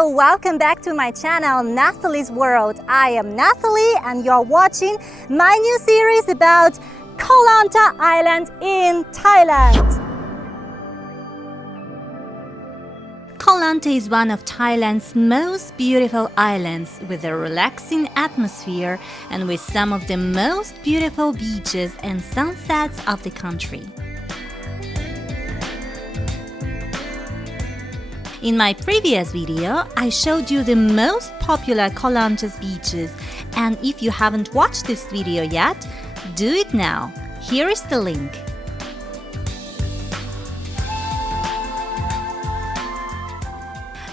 Hello, welcome back to my channel, Nathalie's World. I am Nathalie and you're watching my new series about Ko Lanta Island in Thailand. Ko Lanta is one of Thailand's most beautiful islands with a relaxing atmosphere and with some of the most beautiful beaches and sunsets of the country. In my previous video, I showed you the most popular Ko Lanta's beaches, and if you haven't watched this video yet, do it now. Here is the link.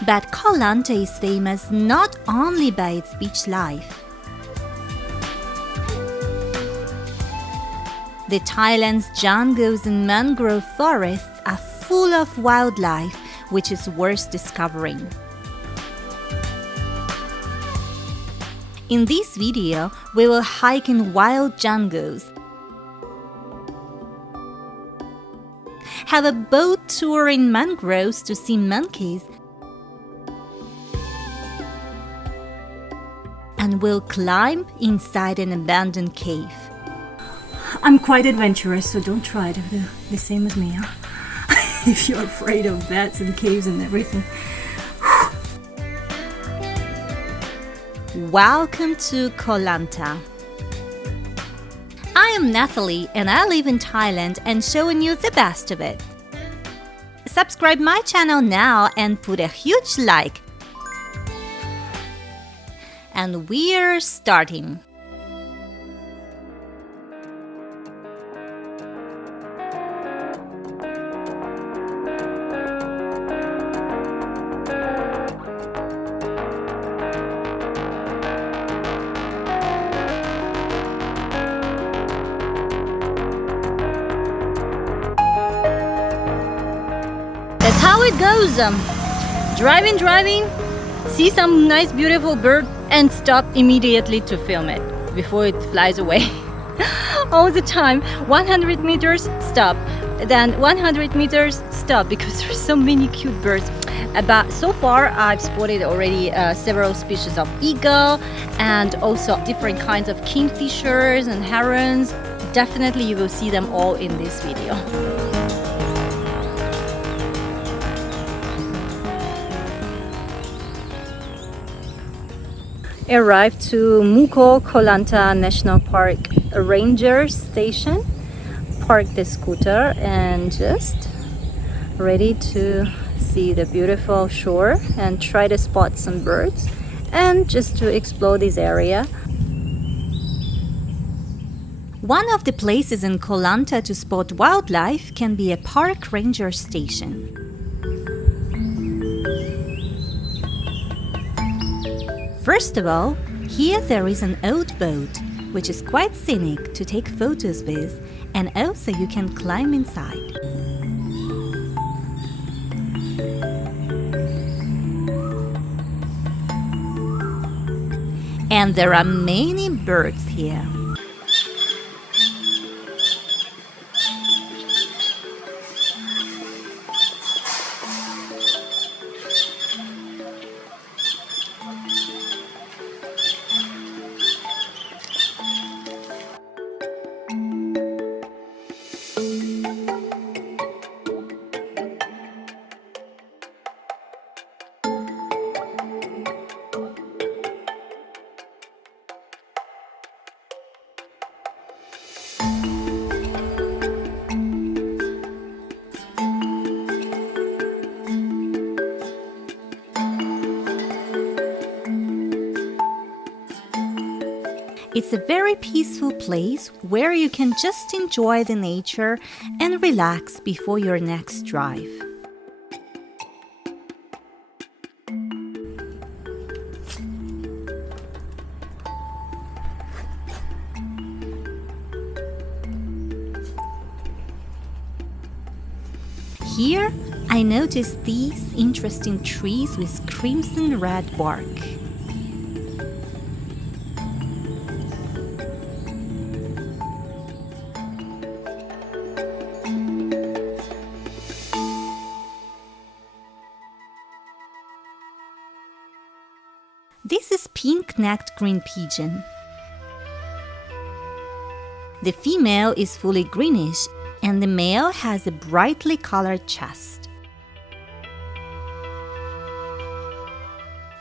But Ko Lanta is famous not only by its beach life. The Thailand's jungles and mangrove forests are full of wildlife, which is worth discovering. In this video, we will hike in wild jungles, have a boat tour in mangroves to see monkeys, and we'll climb inside an abandoned cave. I'm quite adventurous, so don't try to do the same as me, huh? If you're afraid of bats and caves and everything. Welcome to Ko Lanta. I am Nathalie and I live in Thailand and showing you the best of it. Subscribe my channel now and put a huge like. And we're starting. That's how it goes. Driving, see some nice beautiful bird and stop immediately to film it before it flies away. All the time, 100 meters, stop. Then 100 meters, stop, because there's so many cute birds. But so far, I've spotted already several species of eagle and also different kinds of kingfishers and herons. Definitely you will see them all in this video. Arrived to Ko Lanta National Park Ranger Station, parked the scooter and just ready to see the beautiful shore and try to spot some birds and just to explore this area. One of the places in Ko Lanta to spot wildlife can be a park ranger station. First of all, here there is an old boat, which is quite scenic to take photos with, and also you can climb inside. And there are many birds here. It's a very peaceful place where you can just enjoy the nature and relax before your next drive. Here, I noticed these interesting trees with crimson red bark. This is pink-necked green pigeon. The female is fully greenish and the male has a brightly colored chest.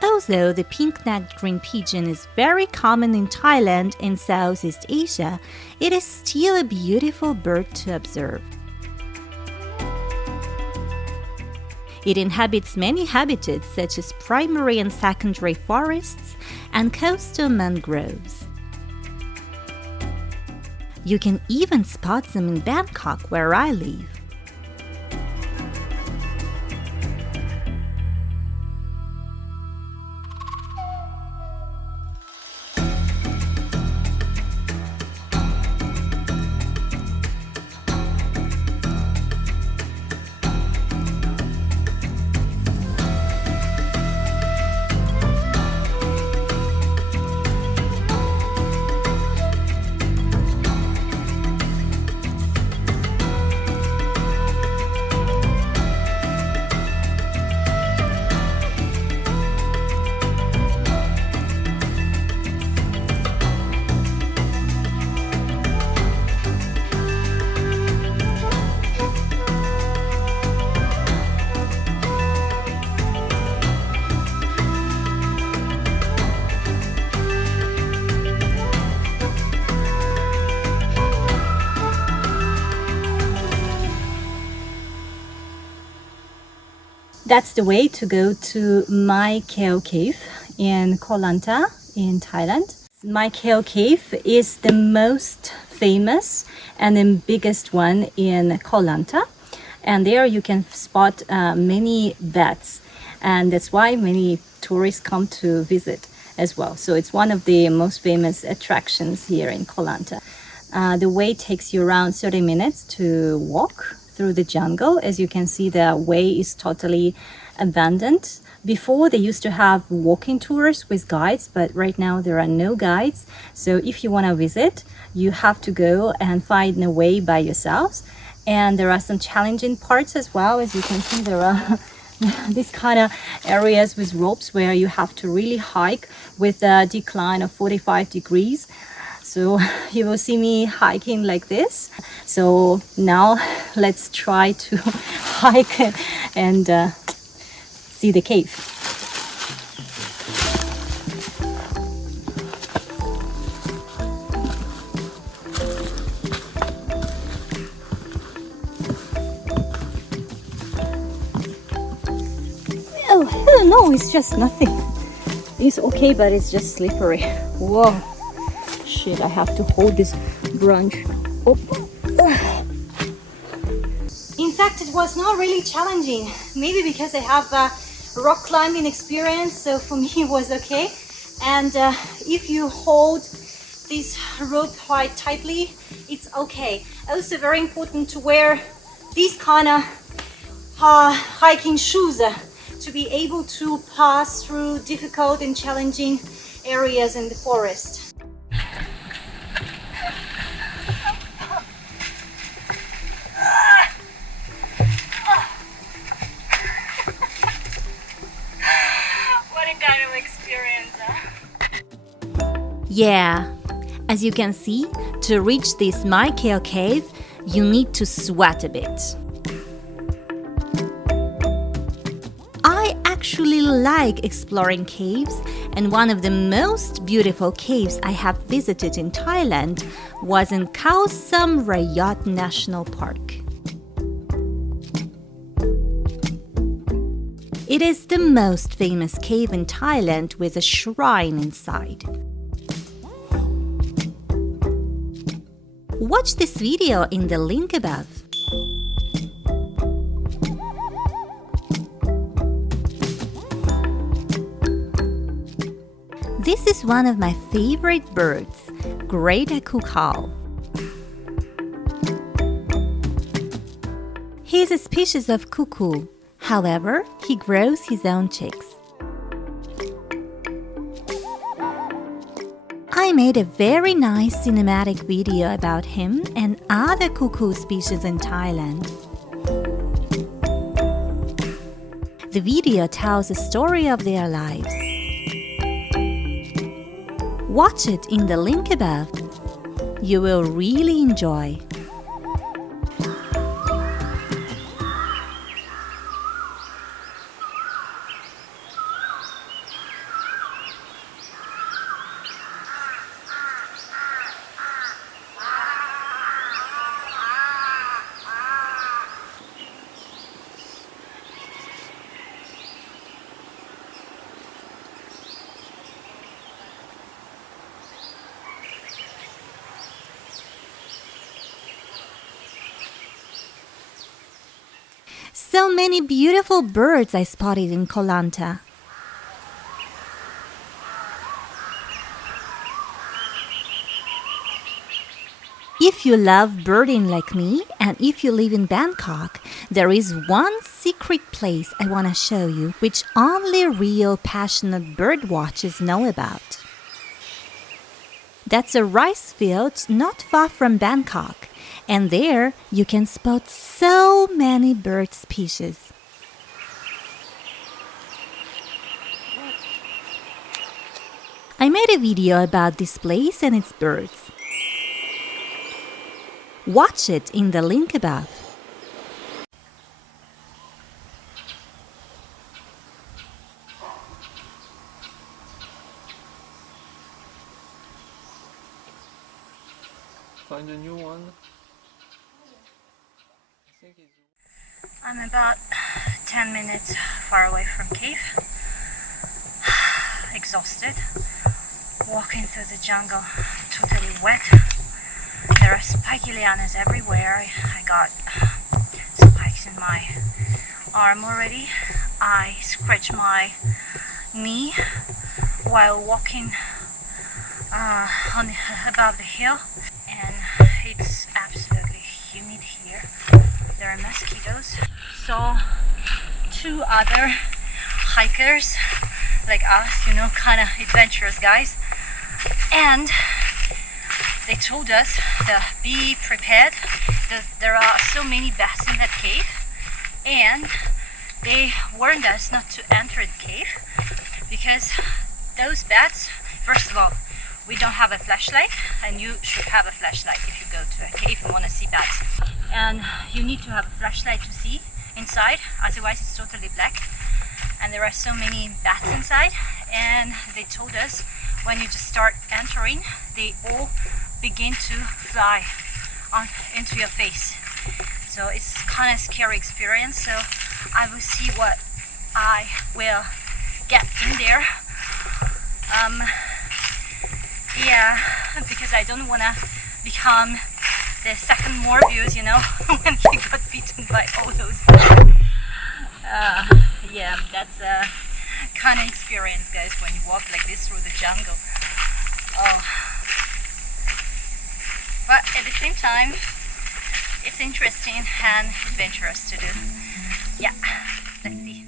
Although the pink-necked green pigeon is very common in Thailand and Southeast Asia, it is still a beautiful bird to observe. It inhabits many habitats such as primary and secondary forests and coastal mangroves. You can even spot them in Bangkok, where I live. That's the way to go to Maikaeo Cave in Ko Lanta in Thailand. Maikaeo Cave is the most famous and the biggest one in Ko Lanta. And there you can spot many bats. And that's why many tourists come to visit as well. So it's one of the most famous attractions here in Ko Lanta. The way takes you around 30 minutes to walk through the jungle. As you can see, the way is totally abandoned. Before, they used to have walking tours with guides, but right now there are no guides. So if you want to visit, you have to go and find a way by yourselves. And there are some challenging parts as well. As you can see, there are these kind of areas with ropes where you have to really hike with a decline of 45 degrees. So you will see me hiking like this. So now let's try to hike and see the cave. Oh, no, it's just nothing. It's okay, but it's just slippery. Whoa. Shit, I have to hold this branch. Oh. In fact, it was not really challenging. Maybe because I have rock climbing experience, so for me it was okay. And if you hold this rope quite tightly, it's okay. Also very important to wear these kind of hiking shoes to be able to pass through difficult and challenging areas in the forest. Yeah, as you can see, to reach this Maikaeo cave, you need to sweat a bit. I actually like exploring caves, and one of the most beautiful caves I have visited in Thailand was in Khao Sam Rayot National Park. It is the most famous cave in Thailand with a shrine inside. Watch this video in the link above. This is one of my favorite birds, great cuckoo. He is a species of cuckoo. However, he grows his own chicks. I made a very nice cinematic video about him and other cuckoo species in Thailand. The video tells the story of their lives. Watch it in the link above. You will really enjoy. So many beautiful birds I spotted in Ko Lanta. If you love birding like me, and if you live in Bangkok, there is one secret place I want to show you which only real passionate bird watchers know about. That's a rice field not far from Bangkok, and there you can spot so many bird species. I made a video about this place and its birds. Watch it in the link above. Find a new one. I'm about 10 minutes far away from cave. Exhausted. Walking through the jungle, totally wet. There are spiky lianas everywhere. I got spikes in my arm already. I scratched my knee while walking above the hill, and it's absolutely humid here. There are mosquitoes. Saw two other hikers like us, kind of adventurous guys, and they told us to be prepared. There are so many bats in that cave, and they warned us not to enter the cave because those bats, first of all, we don't have a flashlight, and you should have a flashlight if you go to a cave and want to see bats. And you need to have a flashlight to see inside, otherwise it's totally black. And there are so many bats inside, and they told us when you just start entering, they all begin to fly into your face. So it's kind of scary experience. So I will see what I will get in there. Yeah, because I don't want to become the second Morbius, when he got beaten by all those bats. Yeah, that's a kind of experience, guys, when you walk like this through the jungle. Oh. But at the same time, it's interesting and adventurous to do. Yeah, let's see.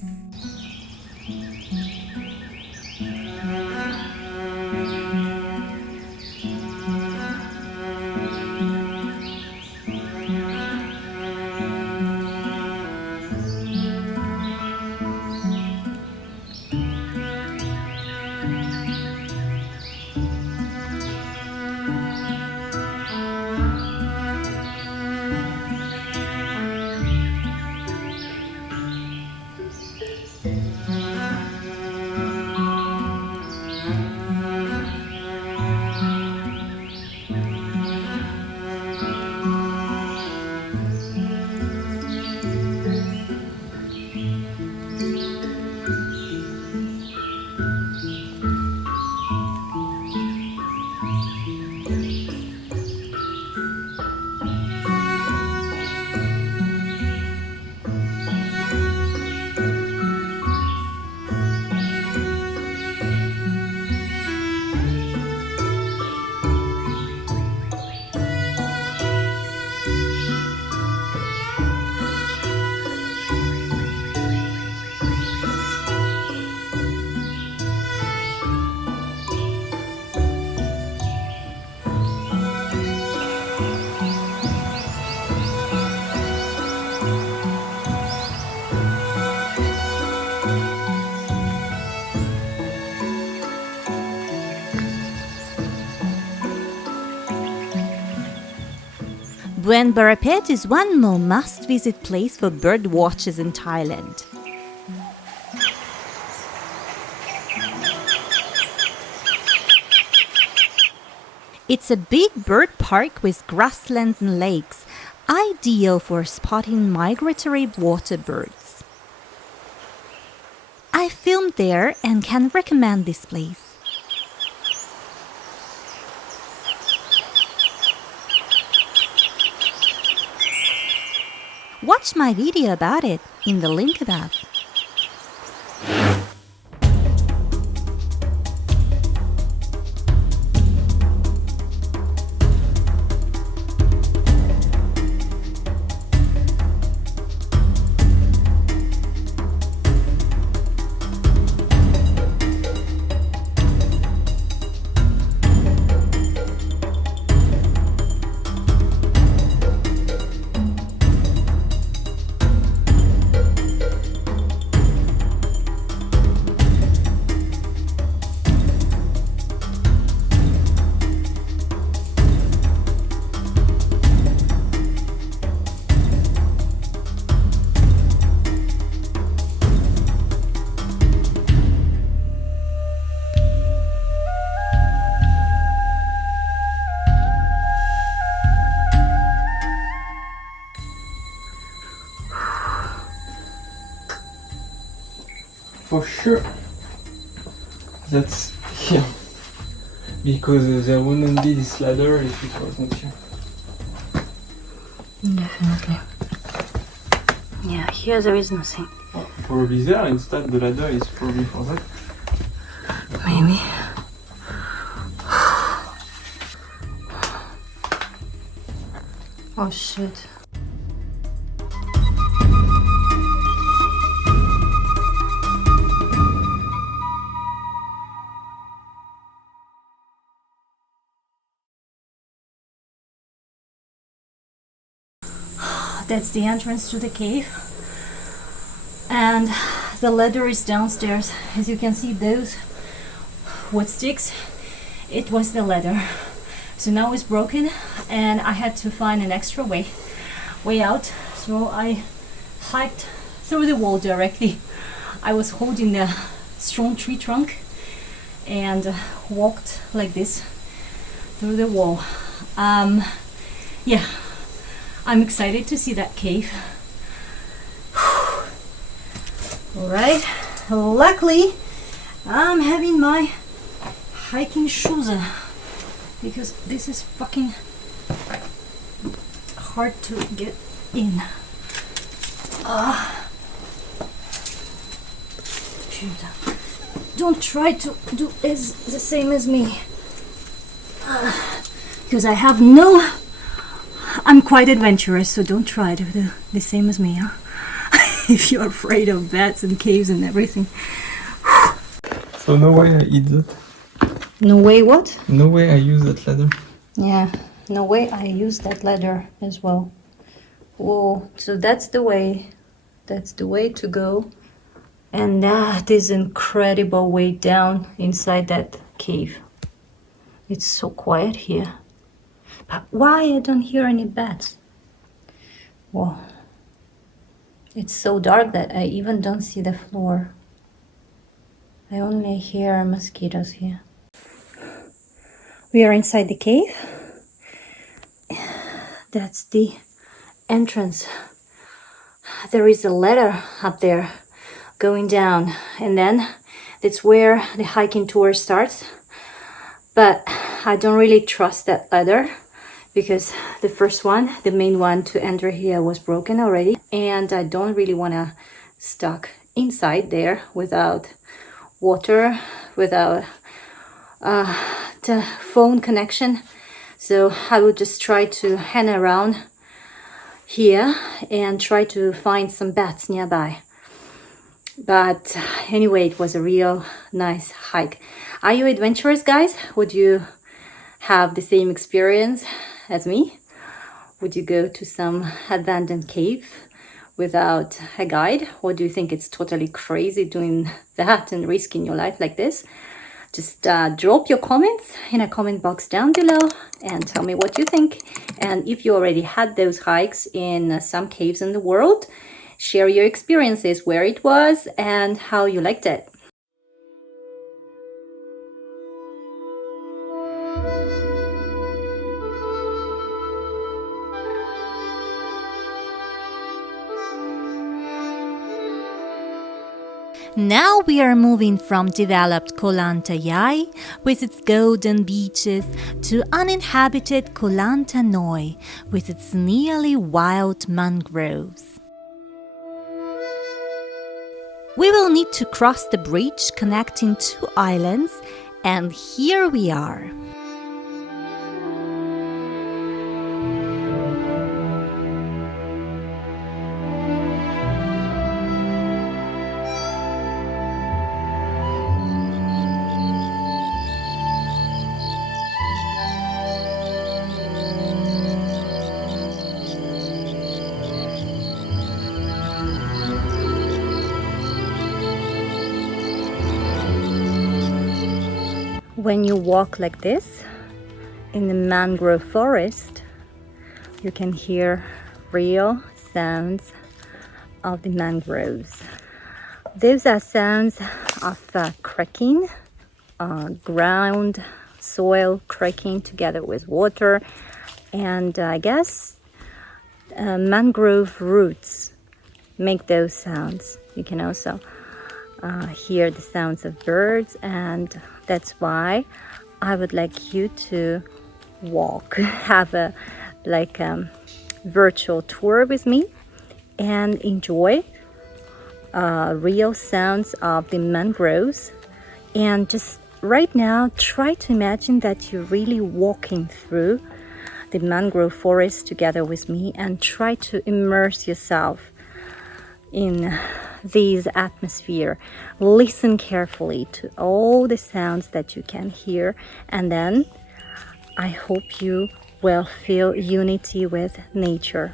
Buen Barapet is one more must-visit place for bird watchers in Thailand. It's a big bird park with grasslands and lakes, ideal for spotting migratory water birds. I filmed there and can recommend this place. Watch my video about it in the link above. For sure that's here, because there wouldn't be this ladder if it was not here. Definitely. Yeah, here there is nothing. Well, probably there, instead the ladder is probably for that. Maybe. Oh shit. That's the entrance to the cave, and the ladder is downstairs. As you can see, those wood sticks, it was the ladder. So now it's broken and I had to find an extra way out. So I hiked through the wall directly. I was holding a strong tree trunk and walked like this through the wall. Yeah, I'm excited to see that cave. Alright, luckily I'm having my hiking shoes on, because this is fucking hard to get in. Don't try to do the same as me, because I'm quite adventurous, so don't try to do the same as me, huh? If you're afraid of bats and caves and everything. So no way I eat that. No way what? No way I use that ladder. Yeah, no way I use that ladder as well. Whoa, so that's the way to go. And that is incredible way down inside that cave. It's so quiet here. But why I don't hear any bats? Whoa. It's so dark that I even don't see the floor. I only hear mosquitoes here. We are inside the cave. That's the entrance. There is a ladder up there going down, and then that's where the hiking tour starts. But I don't really trust that ladder, because the first one, the main one to enter here, was broken already, and I don't really want to stuck inside there without water, without the phone connection. So I will just try to hang around here and try to find some bats nearby. But anyway, it was a real nice hike. Are you adventurous, guys? Would you have the same experience as me? Would you go to some abandoned cave without a guide? Or do you think it's totally crazy doing that and risking your life like this? Just drop your comments in a comment box down below and tell me what you think. And if you already had those hikes in some caves in the world, share your experiences, where it was and how you liked it. Now we are moving from developed Ko Lanta Yai with its golden beaches to uninhabited Ko Lanta Noi with its nearly wild mangroves. We will need to cross the bridge connecting two islands, and here we are. When you walk like this in the mangrove forest, you can hear real sounds of the mangroves. Those are sounds of cracking, ground, soil cracking together with water, and I guess mangrove roots make those sounds. You can also hear the sounds of birds, and that's why I would like you to walk, have a virtual tour with me and enjoy real sounds of the mangroves. And just right now try to imagine that you're really walking through the mangrove forest together with me, and try to immerse yourself in this atmosphere. Listen carefully to all the sounds that you can hear, and then I hope you will feel unity with nature.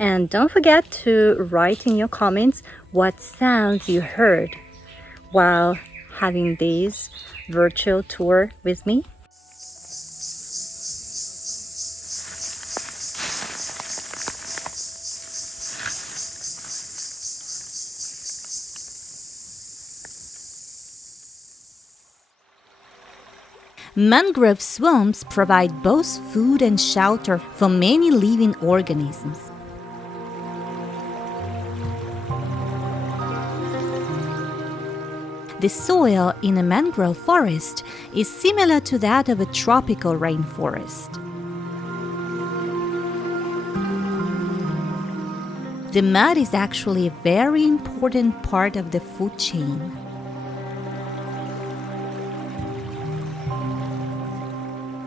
And don't forget to write in your comments what sounds you heard while having this virtual tour with me. Mangrove swamps provide both food and shelter for many living organisms. The soil in a mangrove forest is similar to that of a tropical rainforest. The mud is actually a very important part of the food chain.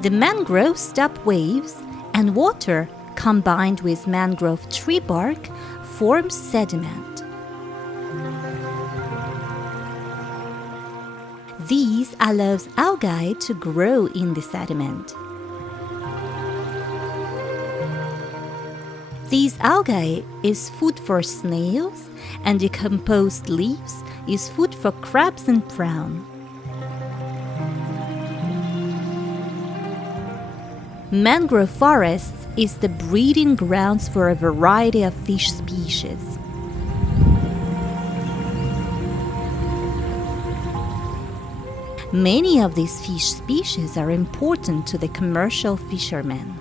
The mangroves stop waves, and water combined with mangrove tree bark forms sediment. These allows algae to grow in the sediment. These algae is food for snails, and decomposed leaves is food for crabs and prawn. Mangrove forests is the breeding grounds for a variety of fish species. Many of these fish species are important to the commercial fishermen.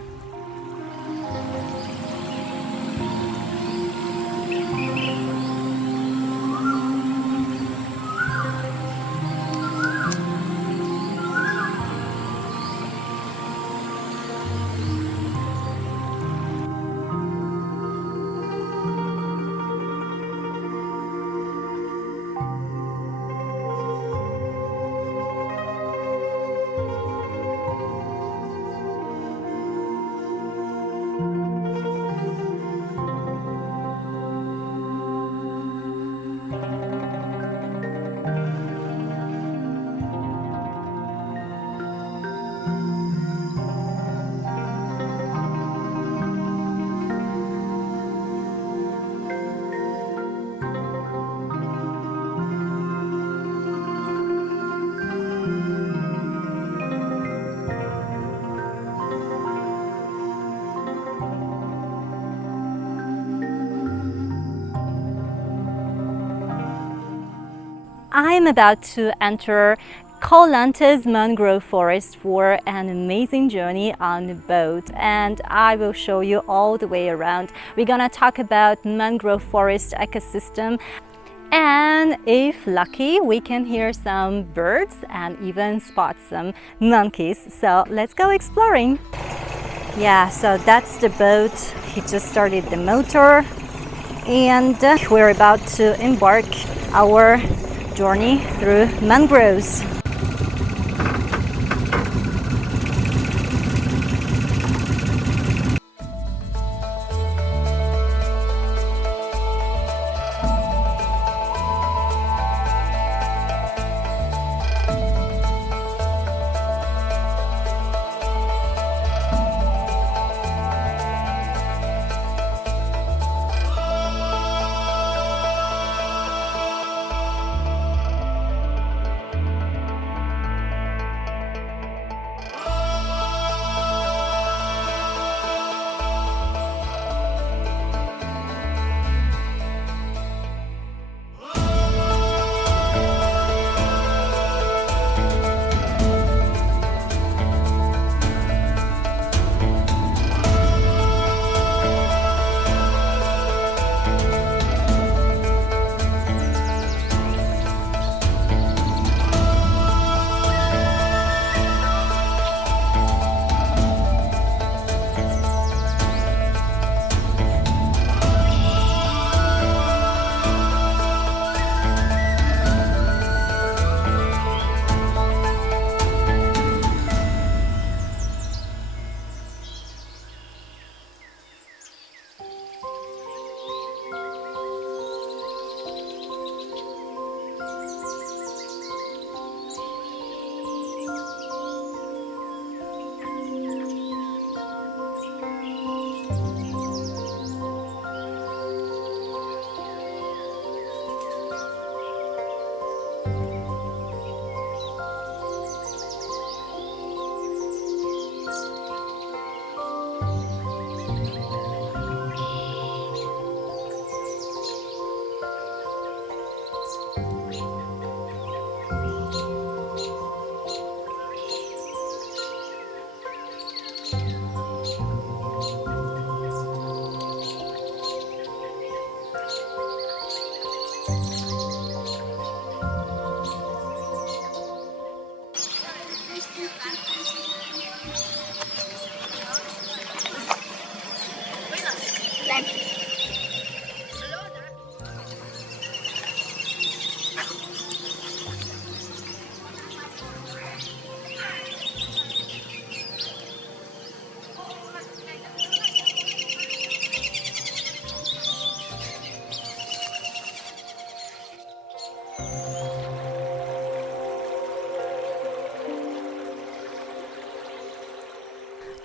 I'm about to enter Ko Lanta's mangrove forest for an amazing journey on the boat, and I will show you all the way around. We're gonna talk about mangrove forest ecosystem, and if lucky we can hear some birds and even spot some monkeys. So let's go exploring. Yeah, so that's the boat. He just started the motor, and we're about to embark our journey through mangroves.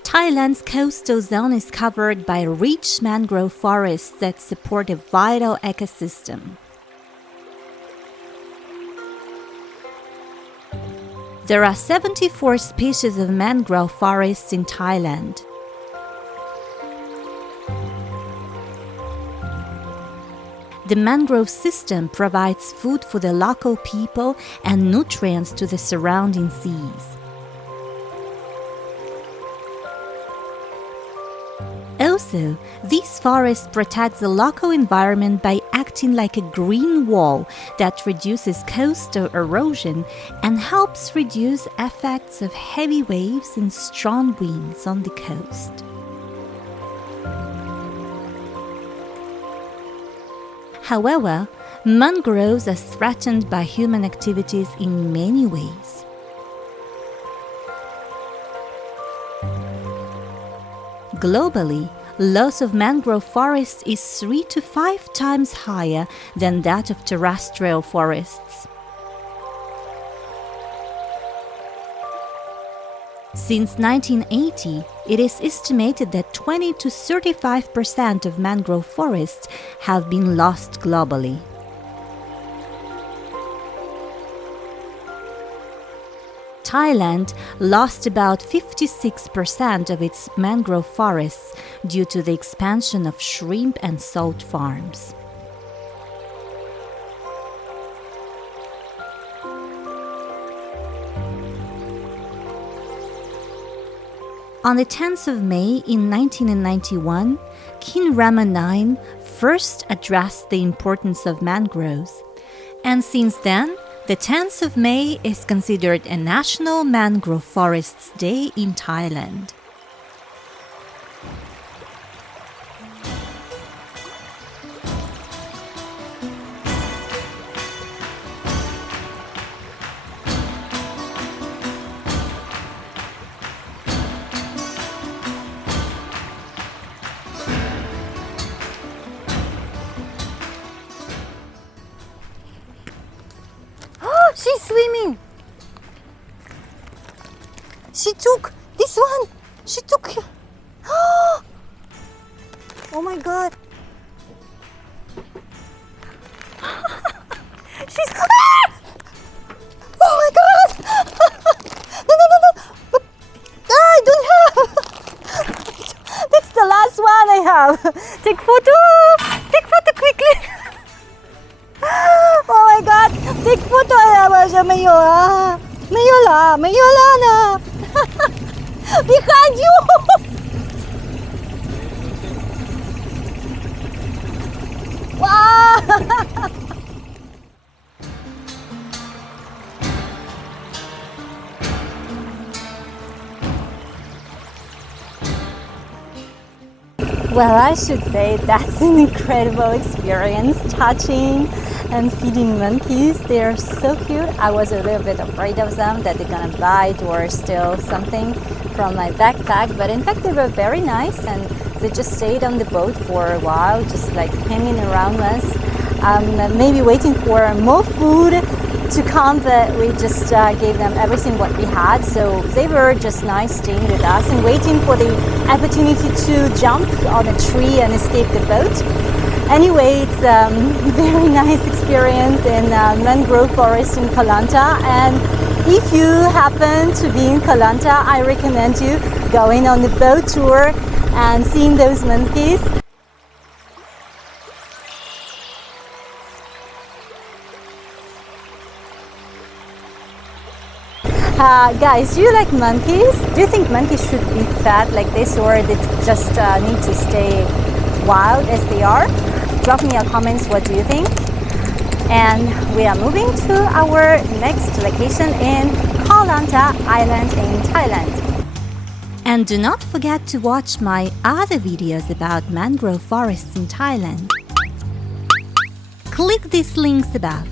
Thailand's coastal zone is covered by rich mangrove forests that support a vital ecosystem. There are 74 species of mangrove forests in Thailand. The mangrove system provides food for the local people and nutrients to the surrounding seas. Also, these forests protect the local environment by acting like a green wall that reduces coastal erosion and helps reduce effects of heavy waves and strong winds on the coast. However, mangroves are threatened by human activities in many ways. Globally, loss of mangrove forests is 3 to 5 times higher than that of terrestrial forests. Since 1980, it is estimated that 20 to 35% of mangrove forests have been lost globally. Thailand lost about 56% of its mangrove forests due to the expansion of shrimp and salt farms. On the 10th of May in 1991, King Rama IX first addressed the importance of mangroves. And since then, the 10th of May is considered a National Mangrove Forests Day in Thailand. She's swimming. She took this one. She took. Oh my god. She's. Oh my god. No, no, no, no. But I don't have. That's the last one I have. Take photo. Take photo quickly. Oh my god, take photo siya mayo na. Behind you. Wow. Well, I should say that's an incredible experience, touching and feeding monkeys. They are so cute. I was a little bit afraid of them, that they're gonna bite or steal something from my backpack, but in fact they were very nice, and they just stayed on the boat for a while, just like hanging around us, maybe waiting for more food to come, but we just gave them everything what we had, so they were just nice staying with us and waiting for the opportunity to jump on a tree and escape the boat. Anyway, it's a very nice experience in mangrove forest in Ko Lanta, and if you happen to be in Ko Lanta, I recommend you going on the boat tour and seeing those monkeys. Guys, do you like monkeys? Do you think monkeys should be fed like this, or they just need to stay wild as they are? Drop me your comments, what do you think? And we are moving to our next location in Ko Lanta Island in Thailand. And do not forget to watch my other videos about mangrove forests in Thailand. Click these links above.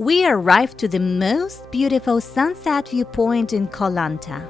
We arrived to the most beautiful sunset viewpoint in Ko Lanta.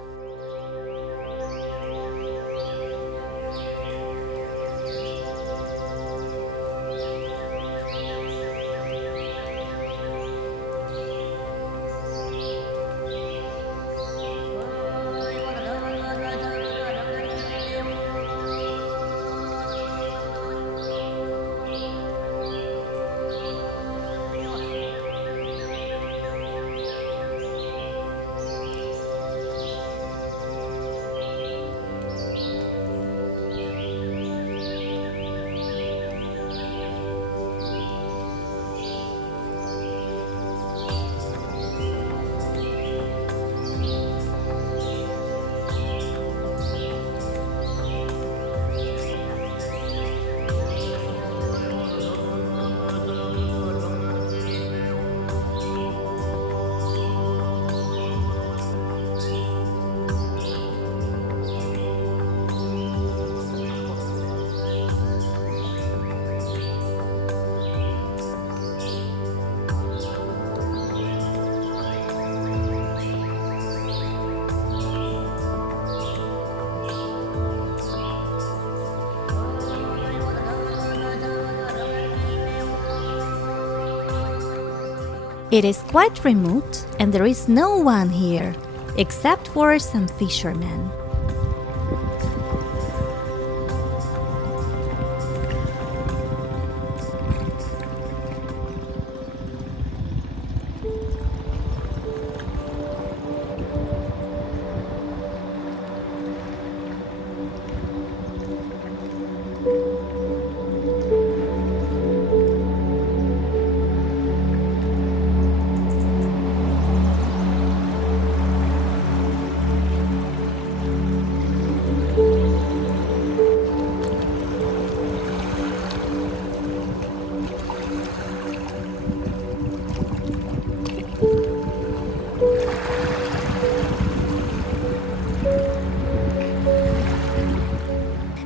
It is quite remote and there is no one here except for some fishermen.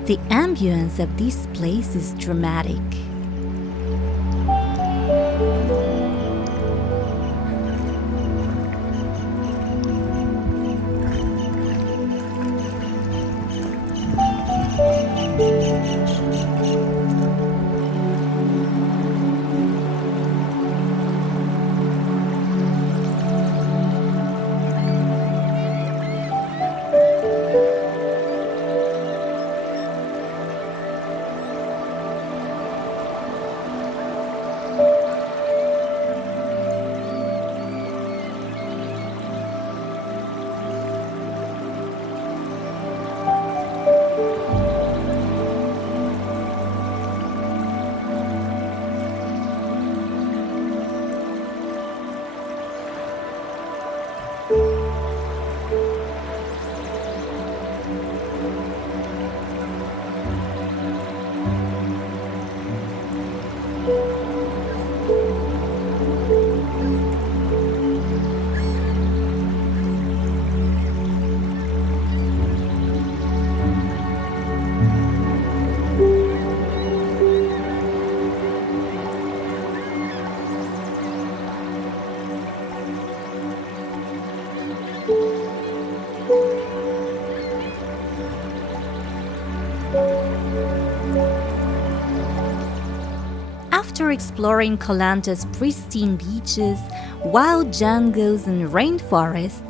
The ambience of this place is dramatic. After exploring Ko Lanta's pristine beaches, wild jungles and rainforests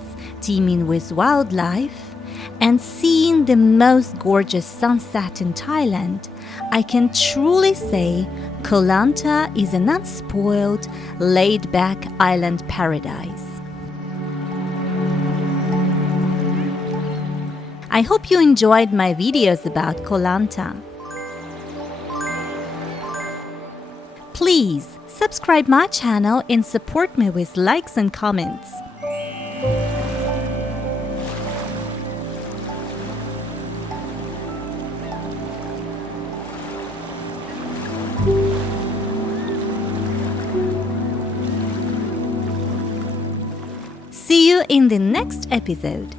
teeming with wildlife, and seeing the most gorgeous sunset in Thailand, I can truly say Ko Lanta is an unspoiled, laid-back island paradise. I hope you enjoyed my videos about Ko Lanta. Please subscribe my channel and support me with likes and comments. See you in the next episode.